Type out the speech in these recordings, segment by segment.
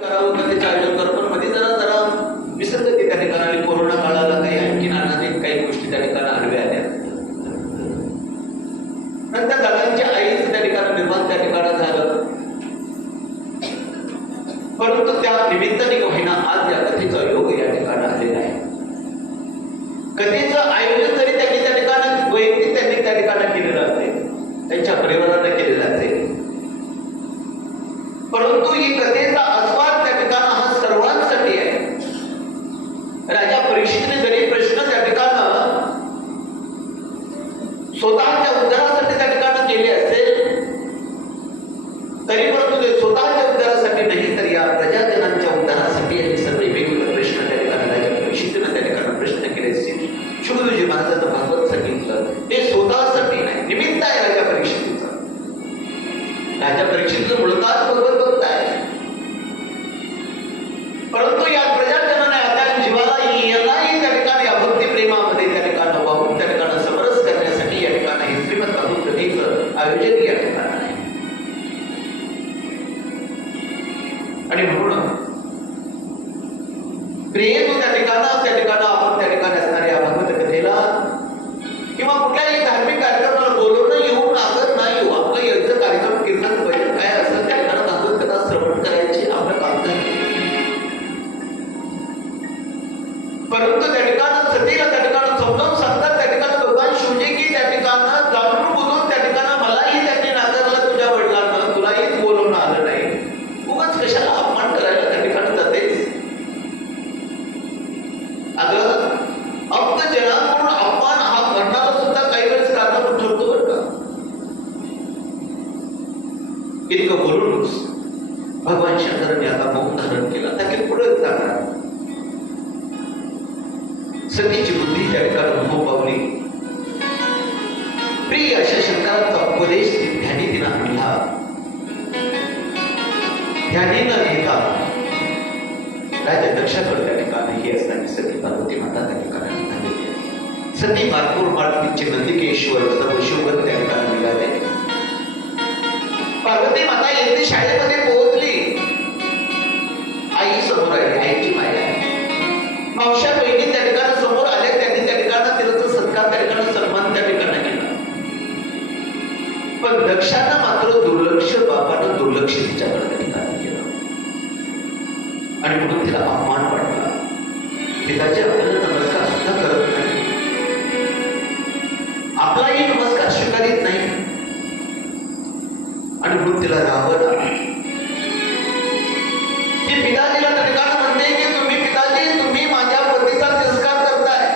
करावं कधीच आयोजन करतो पण मध्ये जरा जरा विसंगती त्या ठिकाणी कोरोना काळाला काही आणखी अनेक काही गोष्टी त्या ठिकाणी आडव्या आल्या. नंतर दादांची आईच त्या ठिकाणी निर्माण त्या ठिकाणी झालं. परंतु त्या निमित्ताने होईना आज या कथेचा योग या ठिकाणी आलेला आहे. कथेचं आयोजन जरी त्यांनी त्या ठिकाणी वैयक्तिक त्यांनी त्या ठिकाणी केलेलं असेल, त्यांच्या परिवाराने केलेलं असेल, परंतु ही कथेचा आस्वाद त्या ठिकाणी हा सर्वांसाठी आहे. राजा परीक्षितने जरी प्रश्न त्या ठिकाणी स्वतःच्या उद्धारासाठी त्या ठिकाणी केले असेल, तरी परंतु ते स्वतःच्या उद्धारासाठी नाही तर या प्रजाजनांच्या उद्धारासाठी हे सर्व वेगवेगळे प्रश्न त्या ठिकाणी राजा परीक्षितने त्या ठिकाणी प्रश्न केले असतील. शुभदूजी महाराजांचं भागवत सांगितलं ते स्वतःसाठी नाही, निमित्त आहे राजा परीक्षितचं. राजा परीक्षितचं मुळात भगवत भक्त आहे, परंतु या प्रजाजनाने आता जीवाला यालाही त्या ठिकाणी या भक्ती प्रेमामध्ये त्या ठिकाणी वाहून त्या ठिकाणी समरस करण्यासाठी या ठिकाणी हे श्रीमद भागवत कथेचं आयोजन या ठिकाणी आहे. आणि म्हणून प्रेम त्या ठिकाणी आपण त्या ठिकाणी असणाऱ्या भागवत कथेला किंवा कुठल्याही धार्मिक कार्यक्रमाला बोलवणं येऊन आगर नाही येऊ. आपलं यज्ञ कार्यक्रम कीर्तन भजन काय असं त्या ठिकाणी भागवत कथा श्रवण करायची आपलं काम नाही. परंतु त्या ठिकाणी सतीला त्या ठिकाणी समजावून सांगतात त्या ठिकाणी भगवान शिवजी की त्या ठिकाणी जाणून बोलून त्या ठिकाणी मलाही त्यांनी नाकारलं, तुझ्या वडिलांना तुलाही बोलवणं आलं नाही, उगाच कशाला अपमान करायला त्या ठिकाणी जातेस. अगं अप्त जनाकडून अपमान हा करणारा सुद्धा काही वेळेस कारणीभूत ठरतो बरं का. इतकं बोलूनच भगवान शंकरांनी आता मौन धारण केलं. आता पुढे जाणार सतीची बुद्धी त्या ठिकाणी मोह पावली. प्रिय अशा शंकरांचा उपदेश ध्यानी तिनं आणला. ध्यानी न घेता राजा दक्षाकडे त्या ठिकाणी ही असताना सती पार्वती माता त्या ठिकाणी निघालेली आहे. सती मारपूर मारतीचे नंदिकेश्वर सर्व शिवगण त्या ठिकाणी निघाले. पार्वती माता येथे शाळेमध्ये पोहोचली. आई समोर आली, आईची माया आहे. मावश्या बहिणी त्या ठिकाणी समोर आल्या, त्यांनी त्या ठिकाणी तिचा सत्कार त्या ठिकाणी सन्मान त्या ठिकाणी केला. पण दक्षानं मात्र दुर्लक्ष, बाबानं दुर्लक्ष तिच्याकडे त्या ठिकाणी केलं आणि म्हणून तिला अपमान वाटला. पिताजी आपल्याला नमस्कार सुद्धा करत नाही, आपलाही नमस्कार स्वीकारित नाही आणि म्हणून तिला राहावं लागलं. ती पिताजीला त्या ठिकाणी म्हणते की तुम्ही माझ्या पतीचा तिरस्कार करताय,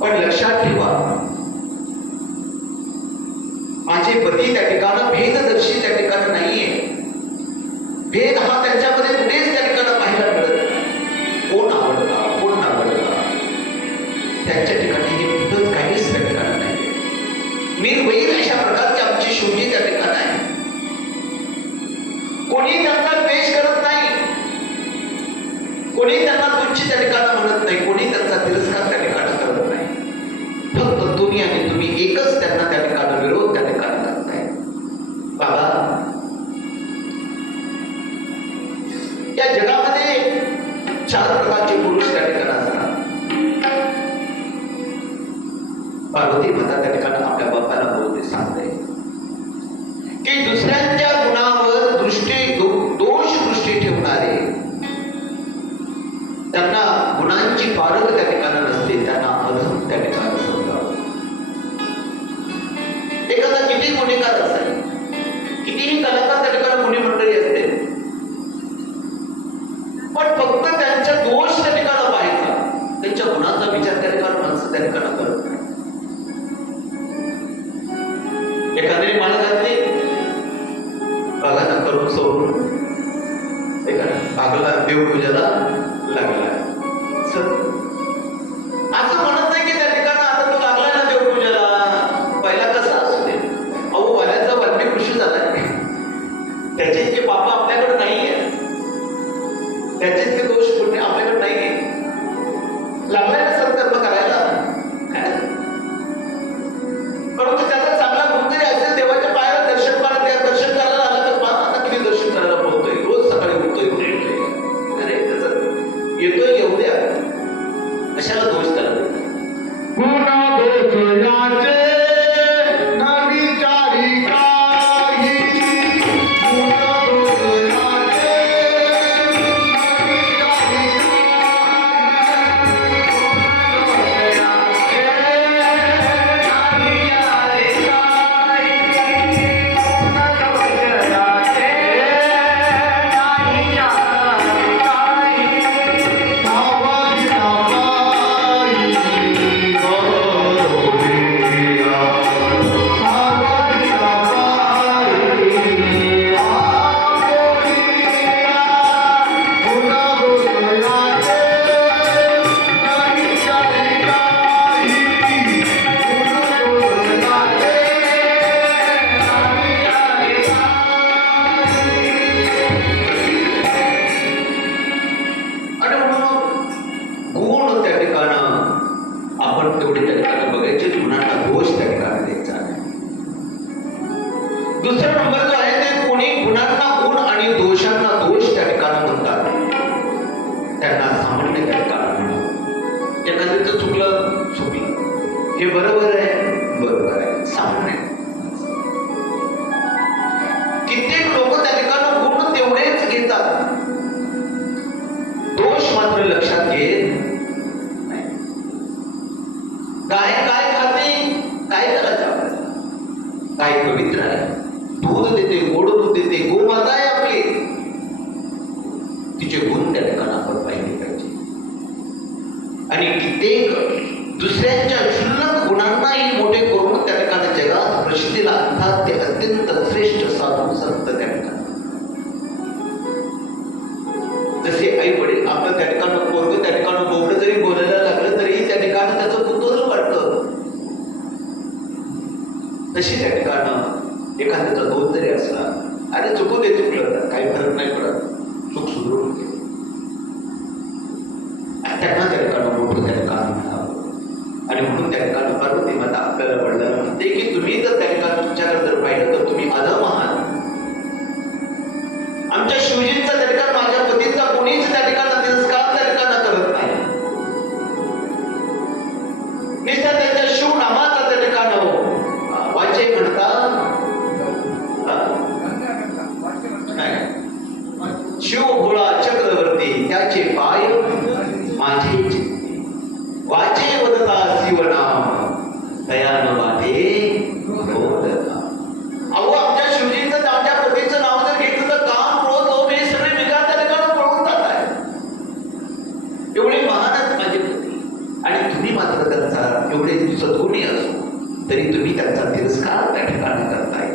पण लक्षात ठेवा माझे पती त्या ठिकाणी भेददर्शी त्या ठिकाणी नाहीये. भेद हा त्यांच्यामध्ये कुठेच त्या ठिकाणी पाहायला मिळत नाही. कोण आवडता कोण नावडता त्यांच्या ठिकाणी हे कुठंच काहीच त्या ठिकाणी नाही. निर्वैर अशा प्रकारची आमची शिवजी त्या ठिकाणी आहे. कोणी त्यांचा द्वेष करत नाही, कोणी त्यांना तुच्छ त्या ठिकाणी म्हणत नाही, कोणी त्यांचा तिरस्कार त्या ठिकाणी करत नाही. फक्त तुम्ही आणि तुम्ही एकच त्यांना त्या ठिकाणी विरोध त्या ठिकाणी करताय. बाबा, या जगामध्ये 4 प्रकारचे पुरुष त्या ठिकाणी असतात. पार्वती माता त्या ठिकाणी आपल्या बापाला बोलते, सांगते की दुसऱ्यांच्या गुणावर दोष दृष्टी ठेवणारे, त्यांना गुणांची पारख त्या ठिकाणी नसते, त्यांना अधम त्या ठिकाणी समजावं. एखादा किती गुन्हेगार असेल, कितीही कलाकार त्या ठिकाणी गुन्हे मंडळी असते, पण फक्त त्यांच्या दोष त्या ठिकाणी पाहायचा, त्यांच्या गुणाचा विचार त्या ठिकाणी माणसं त्या ठिकाणी करत नाही. एखाद्याने माळ घातली बघा ना, करून सोडून भागला देवपूजाला लागला. असं म्हणत नाही की त्या ठिकाणी आता तो लागलाय ना देवपूजाला, पहिला कसा असू दे, अहो वाल्याचा वाल्मिक ऋषी झालाय, त्याचे जे पाप आपल्याकडे नाहीये, त्याचे ते दोष पुण्य आपल्याकडे नाहीये. लागलाय ना सत्कर्म करायला, परंतु त्याचा चांगला गुण जरी असेल, देवाच्या पायाला दर्शन करायला आला तर आता किती दर्शन करायला पोहतोय रोज सकाळी कोणाचं चुकलं हे बरोबर आहे सामान्य आहे. कित्येक लोक त्या ठिकाणी गुण तेवढेच घेतात, दोष मात्र लक्षात घेत नाही. गाय काय खाते, काय करायचं आपल्याला? गाय पवित्र आहे, दूध देते, गोड दूध देते, गोमाता आहे आपली. तिचे गुण त्या ठिकाणी आपण पाहिले पाहिजे. आणि कित्येक दुसऱ्यांच्या क्षुल्लक गुणांनाही मोठे करून त्या ठिकाणी जगात प्रसिद्धीला आणतात. ते अत्यंत श्रेष्ठ साधू संत त्या ठिकाणी. जसे आई वडील आपलं त्या ठिकाणी पोरग त्या ठिकाणी बोबडं जरी बोलायला लागलं तरी त्या ठिकाणी त्याचं कुतूहल वाटतं. तशी त्या ठिकाणी एखाद्याचा दोष जरी असला, अरे चुकू दे, चुकलं काही फरक नाही पडत, चूक सुधरून घे. त्यांना त्या ठिकाणी मोठं त्या ठिकाणी म्हणावं. आणि म्हणून त्या ठिकाणी पार्वती माता आपल्याला वडिलांना म्हणते की तुम्ही जर त्या ठिकाणी तुमच्याकडे जर पाहिलं तर तुम्ही अधम आहात. आमच्या शिवजींचा त्या ठिकाणी, माझ्या पतीचा कोणीच त्या ठिकाणी तिरस्कार त्या ठिकाणी करत नाही. निष्ठा त्यांच्या शिवनामाचा त्या ठिकाणी वाचे म्हणतात. शिव भोळा चक्रवर्ती त्याचे पाय माझे वाचे वदता शिवनाम दयान वाटे बोलता. अहो आमच्या शिवजींचं, आमच्या पतीचं नाव जर घेतलं तर काम क्रोध लोभ हे सगळे विकार त्या ठिकाणी पळून जात आहे. एवढे महान आहेत माझे पती, आणि तुम्ही मात्र त्यांचा एवढे सद्गुणी असो तरी तुम्ही त्यांचा तिरस्कार त्या ठिकाणी करताय.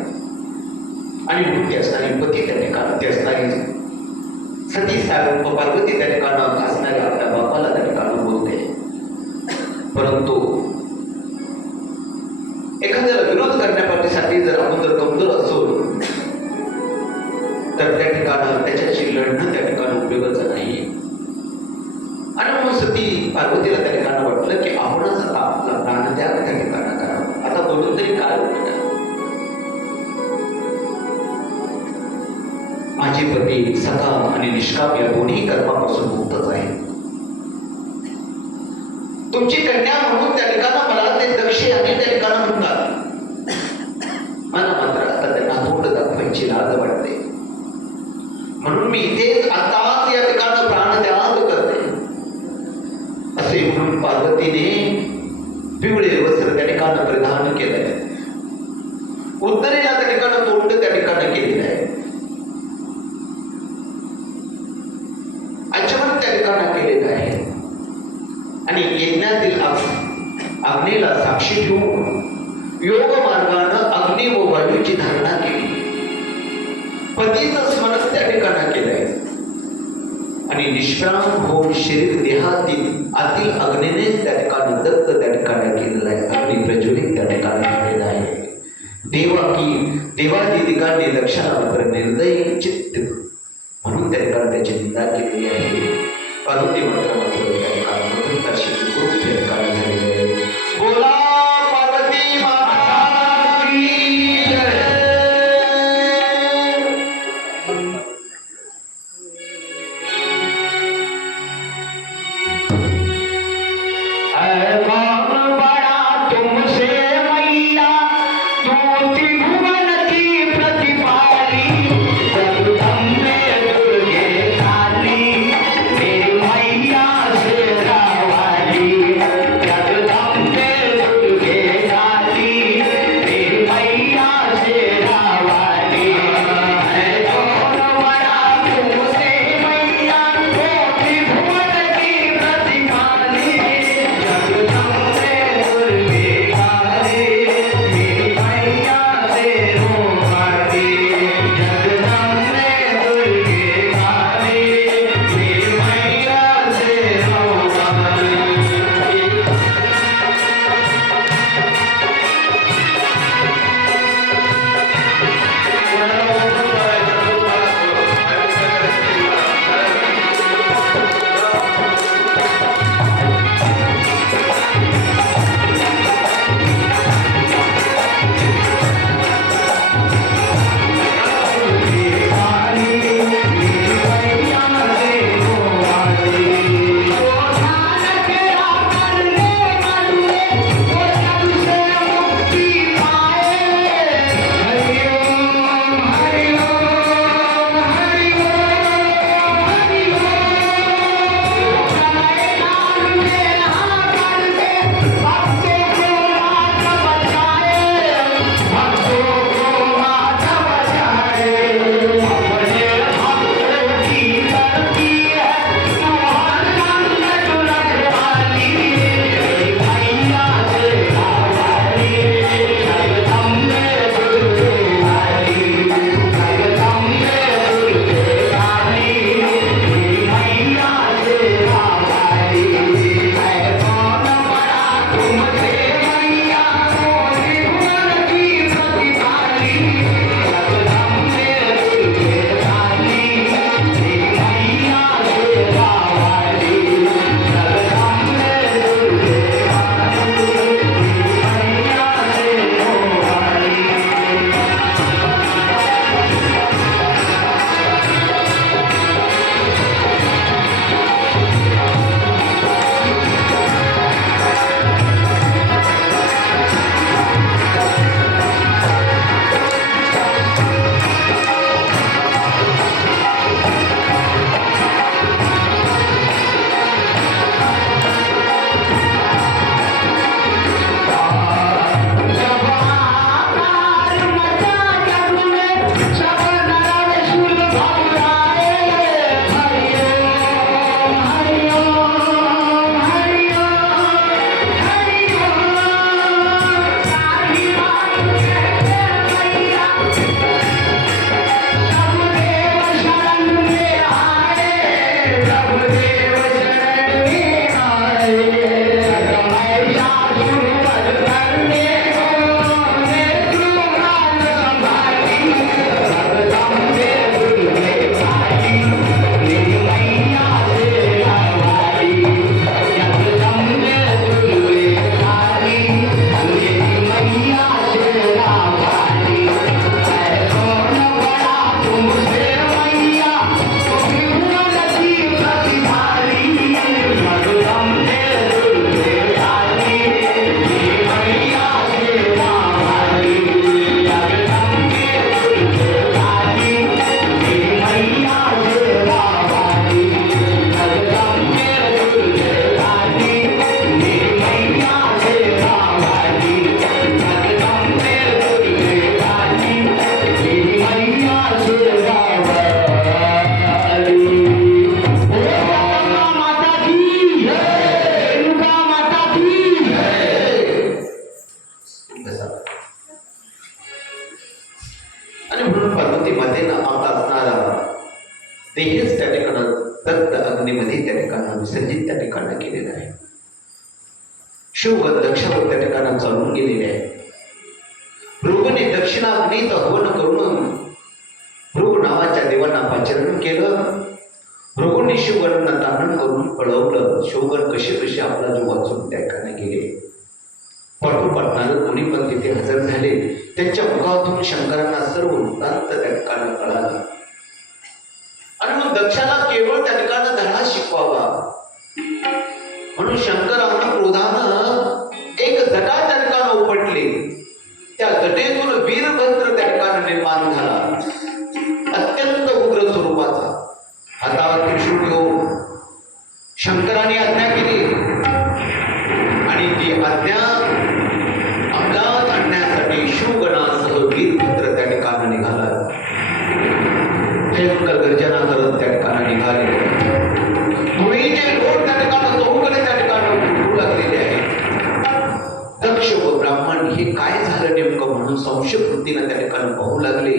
आणि म्हणून ती असणारी पती त्या ठिकाणी, ती असणारी सती साहेब पार्वती त्या ठिकाणी असणाऱ्या आपल्या बापाला त्या ठिकाणी बोलते. परंतु एखाद्याला विरोध करण्यासाठी जर आपण जर कमजोर असो तर त्या ठिकाणी त्याच्याशी लढणं त्या ठिकाणी उपयोगाचं नाहीये. आणि म्हणून सती पार्वतीला त्या ठिकाणी वाटलं की आपणच आता आपला प्राणत्याग त्या ठिकाणी करावा. आता बोलून तरी काय होतं? माझे पती सकाम आणि निष्काम या दोन्ही कर्मापासून मुक्तच आहे. तुमची कन्या म्हणून त्या ठिकाणी मला ते दक्ष आणि त्या ठिकाणी म्हणतात. मला मात्र आता त्यांना तोंड दाखवायची लाज वाटते. म्हणून मी इथेच आताच या ठिकाणी प्राणत्याग करते असे म्हणून पार्वतीने पिवळे वस्त्र त्या ठिकाणी परिधान केलंय. उत्तरेला त्या ठिकाणी तोंड त्या ठिकाणी केलेलं आहे. आचमन त्या ठिकाणी केलेलं आहे. आणि यज्ञातील अग्नीला साक्षी ठेवून योग मार्गानं अग्नी व वायूची धारणा केली. पतीचं स्मरण त्या ठिकाणी केलंय. आणि निष्प्राण होऊन शरीर देहातील आतील अग्नीने त्या ठिकाणी दत्त त्या ठिकाणी केलेलं आहे. अग्नी प्रज्वलित त्या ठिकाणी केलेलं आहे. देवादी दिगांनी दक्षाला मात्र निर्दयी चित्त म्हणून त्या ठिकाणी त्याची निंदा केलेली आहे. पार्वती मात्र त्या ठिकाणी खूप त्या ठिकाणी झालेली आहे. बोला पार्वती माता की जय. मेरी मैया शेरा वाली तेच त्या ठिकाणी दत्त अग्नीमध्ये त्या ठिकाणी विसर्जित त्या ठिकाणी केलेलं आहे. शिवगण दक्षावर त्या ठिकाणी चालून गेलेले आहे. भृगूने दक्षिणाग्नीत हवन करून भृगू नावाच्या देवांना पाचरण केलं. भृगूंनी शिवगणांना तारण करून पळवलं. शिवगण कसे कसे आपला जीव वाचून त्या ठिकाणी गेले. पाठोपाठ नारद मुनी पण तिथे हजर झाले. त्यांच्या मुखातून शंकरांना सर्व वृत्तांत त्या ठिकाणी कळाला. आणि मग दक्षाला केवळ त्या ठिकाणी धडा शिकवावा म्हणून शंकराने क्रोधानं एक जटा त्या ठिकाणी उपटली. त्या जटेतून वीरभद्र त्या ठिकाणी निर्माण झाला, अत्यंत उग्र स्वरूपाचा. हातावर त्रिशूळ घेऊन शंकराने आज्ञा केली आणि ती आज्ञा अंमलात आणण्यासाठी शिवगणासह वीरभद्र त्या ठिकाणी निघाला. भयंकर गर्जना करत त्या ठिकाणी निघाले. धुळीचे लोट त्या ठिकाणी चौकडे त्या ठिकाणी फुटू लागलेले आहेत. दक्ष व ब्राह्मण हे काय झालं नेमकं म्हणून संशय वृत्तीनं त्या ठिकाणी पाहू लागले.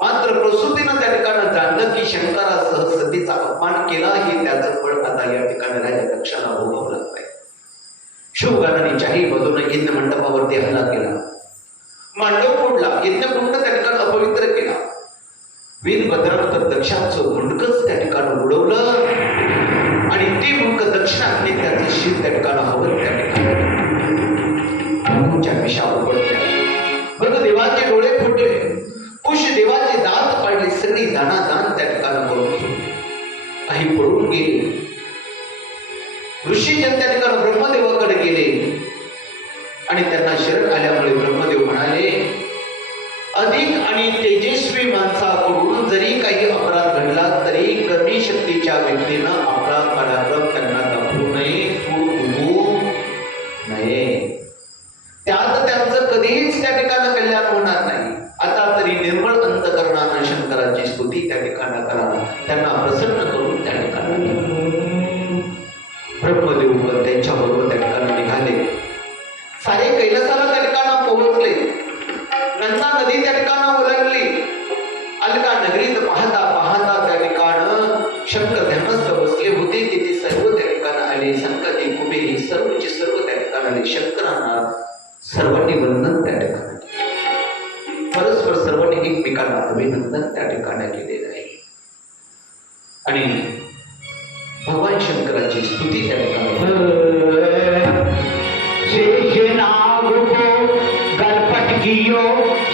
मात्र प्रसूतीनं त्या ठिकाणी जाणलं की शंकरासह सतीचा अपमान केला हे त्याचं फळ आता या ठिकाणी राजा दक्षाला भोगावं लागतंय. शिवगणाने चारही बाजूने यज्ञ मंडपावरती हल्ला केला. मांडव फोडला, यज्ञकुंड त्या ठिकाणी अपवित्र केला. वीरभद्रानं तर दक्षाचं मुंडकच त्या ठिकाणी उडवलं आणि ती मुंडक दक्षिणाग्नी त्याचं शीर त्या ठिकाणी हवं त्या ठिकाणी भृगूच्या विषावर पडल्या. भृगदेवाचे डोळे फुटले, कुश देवाचे दात पाडले. सगळी दानादान त्या ठिकाणी करून काही पळून गेले. ऋषीजन त्या ठिकाणी ब्रह्मदेवाकडे गेले आणि त्यांना शरण आल्यामुळे ब्रह्मदेव म्हणाले, अधिक आणि तेजस्वी माणसाकडून जरी काही अपराध घडला तरी कमी शक्तीच्या व्यक्तीनं आपला पराक्रम त्यांना दाखवू नये, सूड उगवू नये. त्यात त्यांचं कधीच त्या ठिकाणी कल्याण होणार नाही. आता तरी निर्मळ अंतकरणानं शंकराची स्तुती त्या ठिकाणी करा, त्यांना प्रसन्न करून त्या ठिकाणी. ब्रह्मदेव पण त्यांच्या बरोबर त्या ठिकाणी निघाले. सारे कैलासाला त्या ठिकाणी पोहोचले. नंदा नदी त्या ठिकाणी ओलांडली. अलका नगरीत पाहता पाहता त्या ठिकाणी शंकर ध्यानस्थ बसले होते. तिथे सर्व त्या ठिकाणी आले. संकटी कुबेरी सर्वचे सर्व त्या ठिकाणी आले. शंकरांना सर्वांनी वंदन त्या ठिकाणी, परस्पर सर्वांनी एकमेकांना अभिनंदन त्या ठिकाणी केलेलं आहे. आणि भगवान शंकराची स्तुती त्या ठिकाणी.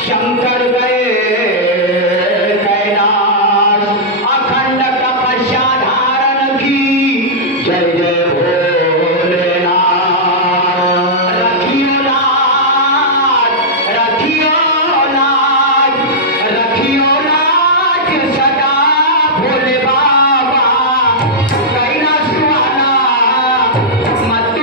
शंकर गए कैलाश, अखंड तपस्या धारण की, जय जय भोलेनाथ. रखियो लाज, रखियो लाज, रखियो लाज सदा भोले बाबा. कैलाश वाला मत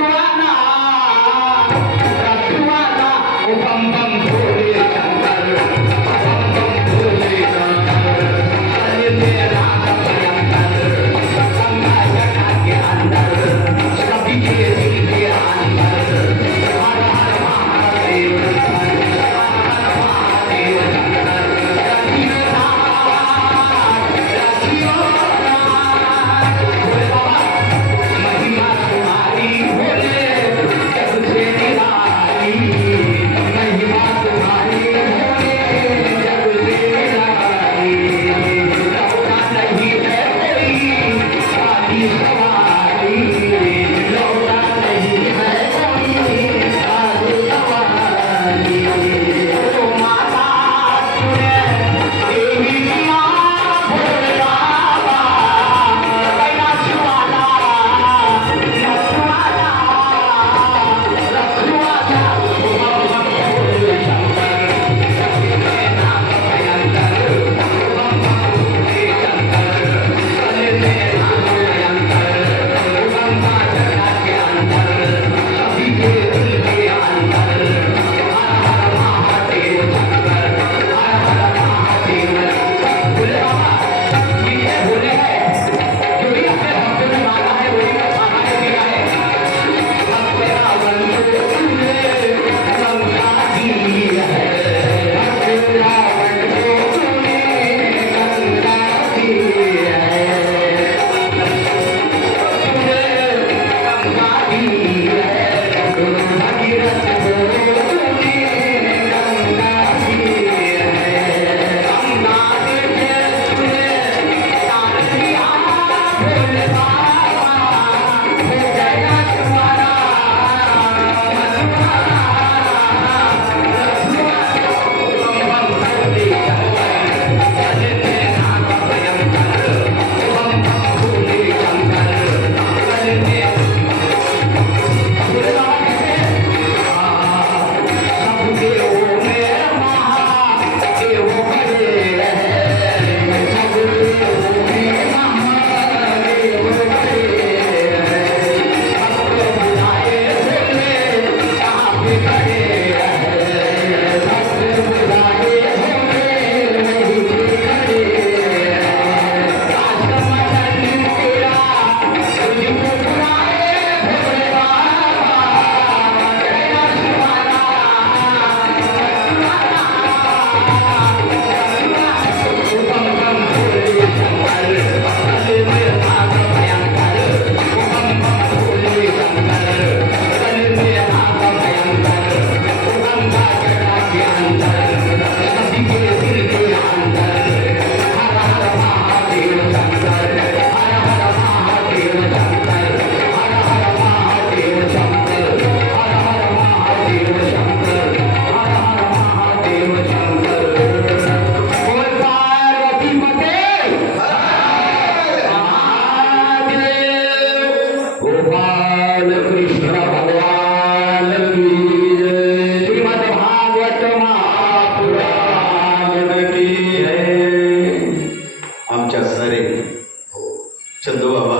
चंदू बाबा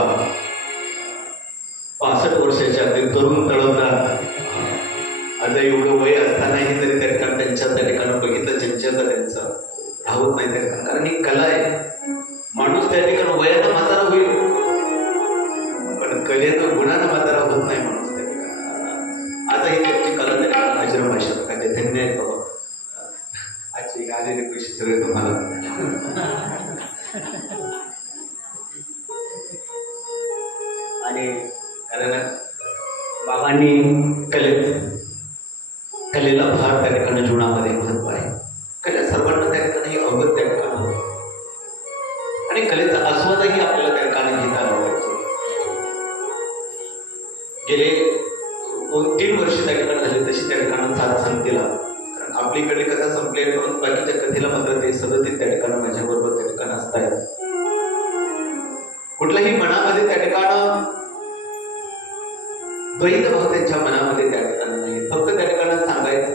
65 वर्षाच्या अगदी तरुण तळवणार आता एवढं वय असतानाही तरी त्या ठिकाणी त्यांच्या त्या ठिकाणी बघितलं चंचलता त्यांचं राहत नाही त्या ठिकाणी, कारण ही कला आहे. माणूस त्या ठिकाणी वयानं म्हातारा होईल पण कलेनं गुणानं म्हातारा होत नाही माणूस त्या ठिकाणी. आता ही त्यांची कला त्या ठिकाणी अजरामर शतकाचे धन्य आहेत बाबा. आजचे आलेले पैसे सगळे तुम्हाला. आणि कारण बाबांनी कलेला फार त्या ठिकाणी जीवनामध्ये महत्व आहे. कला सर्वांना त्या ठिकाणी अवगत त्या ठिकाणी होतं आणि कलेचा आस्वादही आपल्याला त्या ठिकाणी घेता आला पाहिजे. गेले 2-3 वर्ष त्या ठिकाणी झाली तशी त्या ठिकाणी साथ संगतीला, कारण आपलीकडे कथा संपली म्हणून बाकीच्या कथेला मात्र ते सदतीत त्या ठिकाणी माझ्याबरोबर त्या ठिकाणी असतायत. कुठल्याही मनामध्ये त्या ठिकाणी द्वैतभाव त्यांच्या मनामध्ये त्या ठिकाणी नाही. फक्त त्या ठिकाणी सांगायचं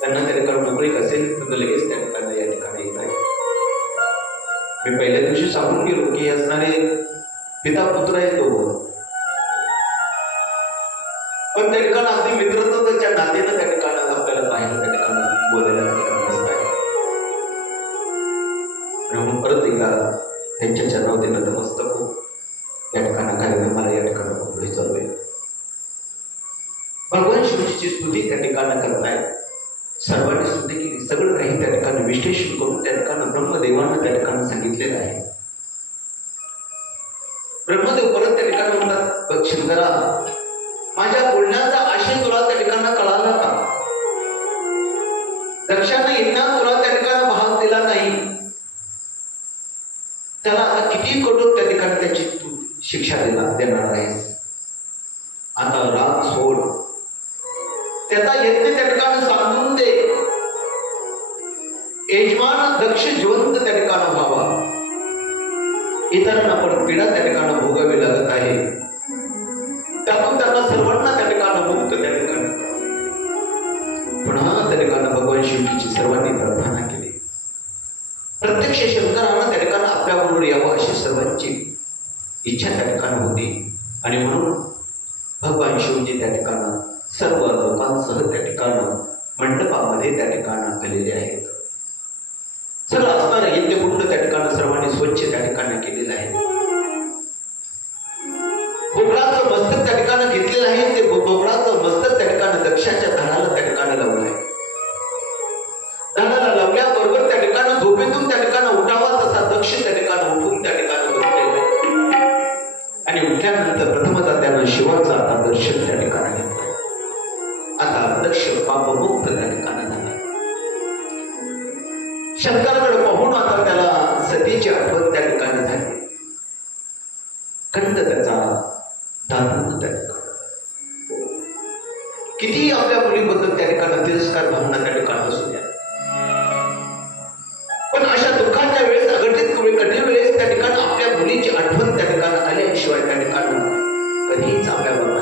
त्यांना त्या ठिकाणी मोकळीक असेल तर लगेच त्या ठिकाणी या ठिकाणी येत आहे. मी पहिल्या दिवशी सांगून गेलो की असणारे पिता पुत्र आहे तो, पण त्या ठिकाणी अगदी मित्रत्वाच्या नात्यानं त्या ठिकाणी आपल्याला पाहिलं त्या ठिकाणी बोलायला त्या ठिकाणी असत आहे. म्हणून परत एकदा त्यांच्या चरणावरती नतमस्तक हो. या ठिकाणी कार्यक्रमाला या ठिकाणी पुढे चालू आहे. भगवान शिवजीची स्तुती त्या ठिकाणी करतायत. सर्वांनी स्तुती केली, सगळं काही त्या ठिकाणी विश्लेषण करून त्या ठिकाणी ब्रह्मदेवानं त्या ठिकाणी सांगितलेलं आहे. ब्रह्मदेव परत त्या ठिकाणी म्हणतात, बघ शंकरा, माझ्या बोलण्याचा आशय तुला त्या ठिकाणी कळाला का? दक्षाने यज्ञात तुला त्या ठिकाणी भाग दिला नाही, त्याला आता किती कठोर त्या ठिकाणी त्याची तू शिक्षा देणार आहेस. आता राग सोड, त्याचा यज्ञ त्या ठिकाणी सांगून दे. यजमान दक्ष जिवंत त्या ठिकाणी व्हावा, इतरांना पण पीडा त्या ठिकाणी भोगावी लागत आहे, त्यातून त्यांना सर्वांना त्या ठिकाणी मुक्त त्या ठिकाणी. पुन्हा त्या ठिकाणी भगवान शिवजीची सर्वांनी प्रार्थना केली. प्रत्यक्ष शंकरानं त्या ठिकाणी आपल्याबरोबर यावं अशी सर्वांची इच्छा त्या ठिकाणी होती. आणि म्हणून भगवान शिवजी त्या ठिकाणी सर्व लोकांसह त्या ठिकाणी मंडपामध्ये त्या ठिकाणी आलेले आहेत. सगळं असणारं यज्ञकुंड त्या ठिकाणी सर्वांनी स्वच्छ त्या ठिकाणी केलेलं आहे. बोकडाचं मस्तक त्या ठिकाणी घेतलेलं आहे. ते बोकडाचं मस्तक त्या ठिकाणी दक्षाच्या झाडाला त्या ठिकाणी लावलं आहे. झाडाला लावल्याबरोबर त्या ठिकाणी झोपेतून त्या ठिकाणी उठावा तसा दक्ष त्या ठिकाणी उठून त्या ठिकाणी बसलेला आहे. आणि उठल्यानंतर प्रथमतः त्यानं शिवाचं आता दर्शन त्या ठिकाणी घेतलं. आता दक्ष पापमुक्त त्या ठिकाणी झाला. शंकराकडे पाहून आता त्याला सतीची आठवण त्या ठिकाणी झाली. खंड त्याचा दारुण त्या ठिकाणी. किती आपल्या मुलीबद्दल त्या ठिकाणी तिरस्कार भावना त्या ठिकाणी असू द्या, पण अशा दुःखाच्या वेळेस, अघटित कठीण वेळेस त्या ठिकाणी आपल्या मुलीची आठवण त्या ठिकाणी आल्याशिवाय त्या ठिकाणी कधीच आपल्या बरोबर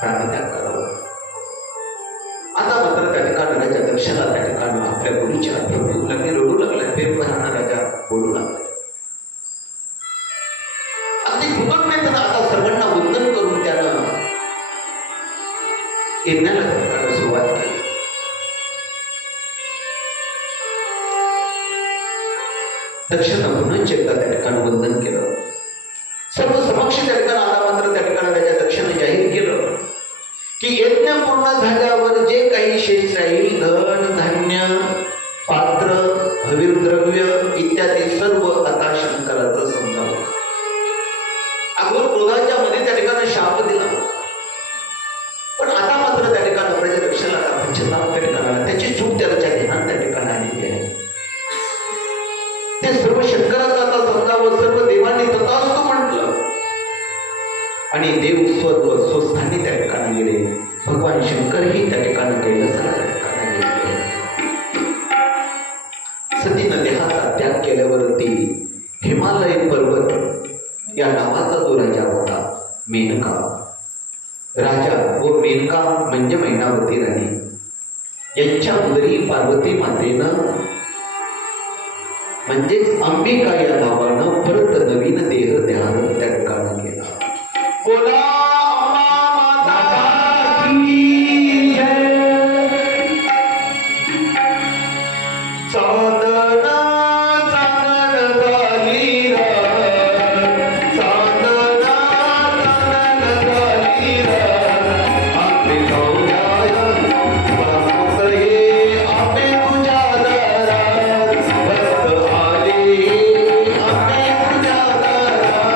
प्राणत्याग करावा. आता मात्र त्या ठिकाणी राजा दक्षाला त्या ठिकाणी आपल्या गुरुच्या प्रभू लगे रडू लागला. प्रेमपणानं राजा बोलू लागला. अगदी कृतज्ञतेनं आता सर्वांना वंदन करून त्यानं येण्याला त्या ठिकाणी सुरुवात केली. दक्षानं पुन्हा एकदा त्या ठिकाणी वंदन केलं. सर्व समक्ष त्या ठिकाणी आता मात्र त्या ठिकाणी राजा दक्षाने जाहीर केलं की यज्ञ पूर्ण झाल्यावर जे काही शेष राहील, धन धान्य पात्र हवीर द्रव्य इत्यादी सर्व आता शंकराचं समजावं. अगोदर क्रोधाच्या मध्ये त्या ठिकाणी शाप दिला, पण आता मात्र त्या ठिकाणी राजा दक्षाला पंचताप त्या ठिकाणी त्याची चूक त्याच्या ध्यानात त्या ठिकाणी आलेली आहे. ते सर्व शंकराचं आता समजावं. सर्व देवांनी तथास्तु म्हटलं आणि देव स्वस्थानी त्या ठिकाणी गेले. भगवान शंकरही त्या ठिकाणी कैलासाला त्या ठिकाणी गेले. सतीनं देहाचा त्याग केल्यावरती हिमालय पर्वत या नावाचा जो राजा होता मेनका राजा व मेनका म्हणजे मैनावती राणी यांच्या उदरी पार्वती मातेनं म्हणजेच अंबिका या नावानं परत नवीन देह धारण त्या ठिकाणी केला. बोला अम्मा माता की जय. चांदण चांदण झाली र, चांदण चांदण झाली र, आपले गौराय वासुदेव आपे तुझ्या दारात भक्त आले, आपे तुझ्या दारात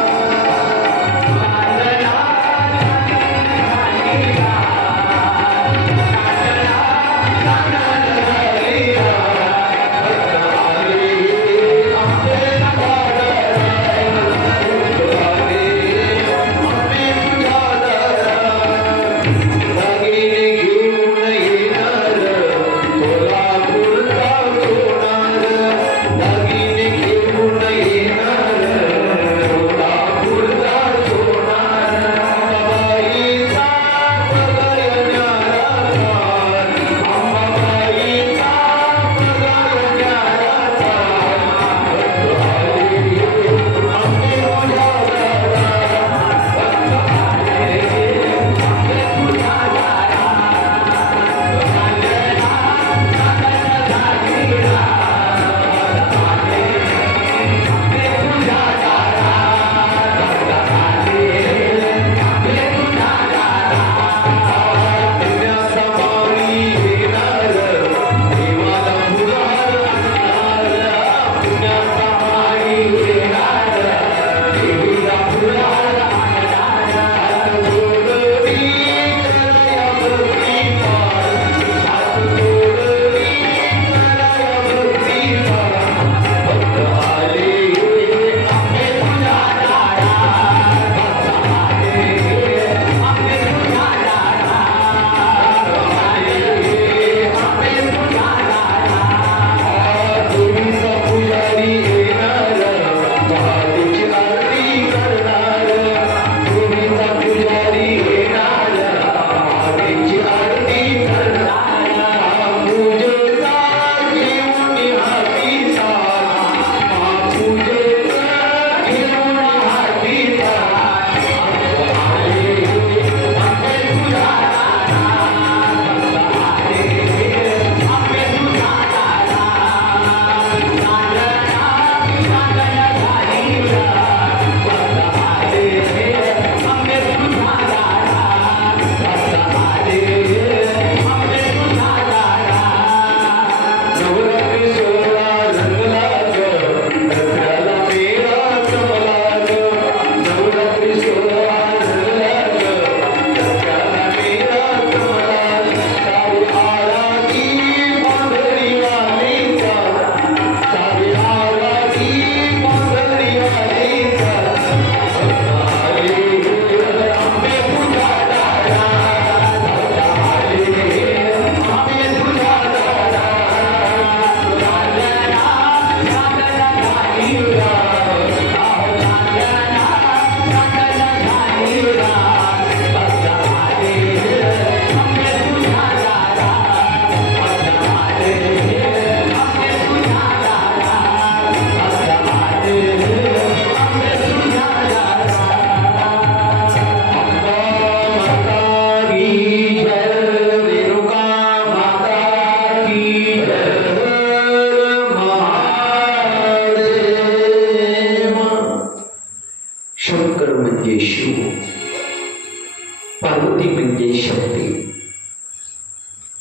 पार्वती म्हणजे शक्ती,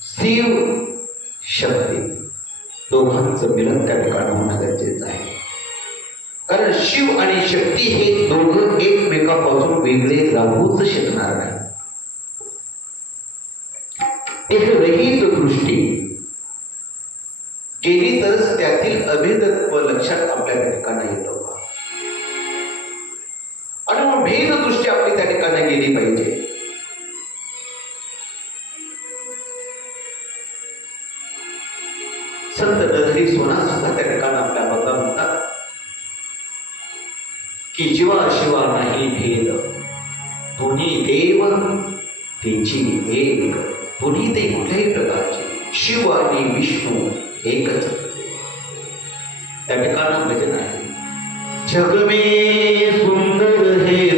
शिव शक्ती, दोघांचं मिलन त्या ठिकाणी होणं गरजेचं आहे. कारण शिव आणि शक्ती हे दोघं एकमेकापासून वेगळे राहूच शकणार नाही. देहरहित दृष्टी केली तरच त्यातील अभेदत्व लक्षात आपल्या ठिकाणी येतं. आणि मग भेद दृष्टी आपली त्या ठिकाणी गेली पाहिजे. संत नरहरी सोना सुद्धा त्या ठिकाणी आपल्या बघा म्हणतात की जीवा शिवा नाही भेद, दोन्ही देव तेची एक. दोन्ही ते कुठल्याही प्रकारचे, शिव आणि विष्णू एकच. त्या ठिकाणी भजन आहे, जग में सुंदर है